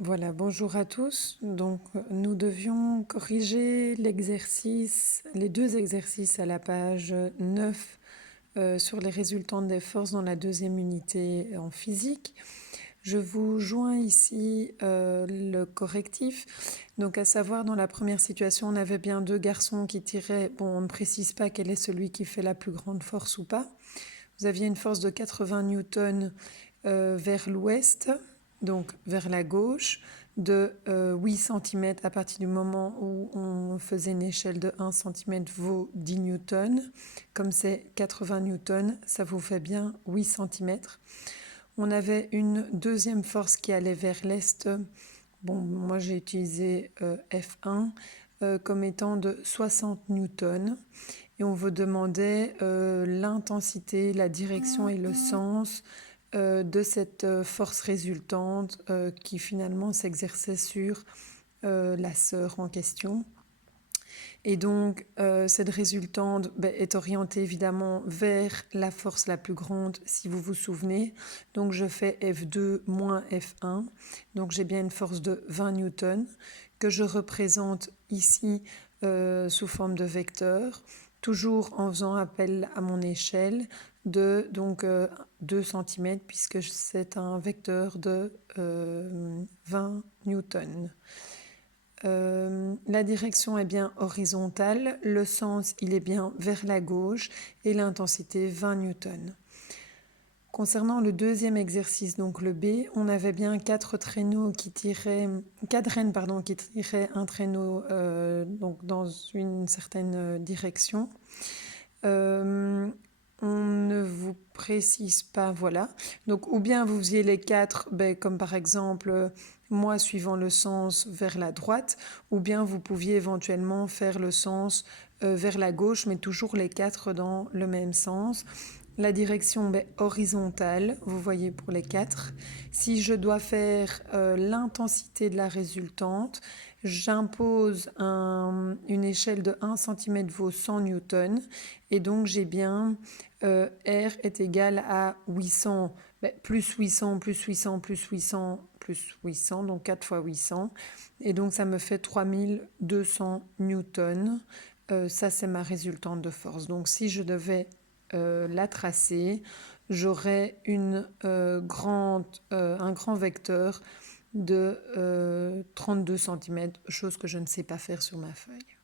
Voilà, bonjour à tous. Donc, nous devions corriger les deux exercices à la page 9 sur les résultantes des forces dans la deuxième unité en physique. Je vous joins ici le correctif. Donc, à savoir, dans la première situation, on avait bien deux garçons qui tiraient. Bon, on ne précise pas quel est celui qui fait la plus grande force ou pas. Vous aviez une force de 80 newtons vers l'ouest, donc vers la gauche, de 8 cm à partir du moment où on faisait une échelle de 1 cm vaut 10 newtons. Comme c'est 80 newtons, ça vous fait bien 8 cm. On avait une deuxième force qui allait vers l'est. Bon, moi j'ai utilisé F1 comme étant de 60 newtons. Et on vous demandait l'intensité, la direction et le sens de cette force résultante qui finalement s'exerçait sur la sœur en question. Et donc, cette résultante est orientée évidemment vers la force la plus grande, si vous vous souvenez. Donc, je fais F2 moins F1. Donc, j'ai bien une force de 20 newtons que je représente ici sous forme de vecteur, toujours en faisant appel à mon échelle de donc 2 cm, puisque c'est un vecteur de 20 newtons. La direction est bien horizontale, le sens il est bien vers la gauche et l'intensité 20 newtons. Concernant le deuxième exercice, donc le B, on avait bien quatre rennes qui tiraient un traîneau donc dans une certaine direction. On ne vous précise pas, voilà. Donc, ou bien vous faisiez les quatre, comme par exemple, moi suivant le sens vers la droite, ou bien vous pouviez éventuellement faire le sens vers la gauche, mais toujours les quatre dans le même sens. La direction horizontale, vous voyez pour les quatre. Si je dois faire l'intensité de la résultante, j'impose une échelle de 1 cm vaut 100 newtons. Et donc j'ai bien R est égal à 800, plus 800, plus 800, plus 800, plus 800, donc 4 fois 800. Et donc ça me fait 3200 newtons. Ça, c'est ma résultante de force. Donc si je devais la tracer, j'aurais un grand vecteur de 32 cm, chose que je ne sais pas faire sur ma feuille.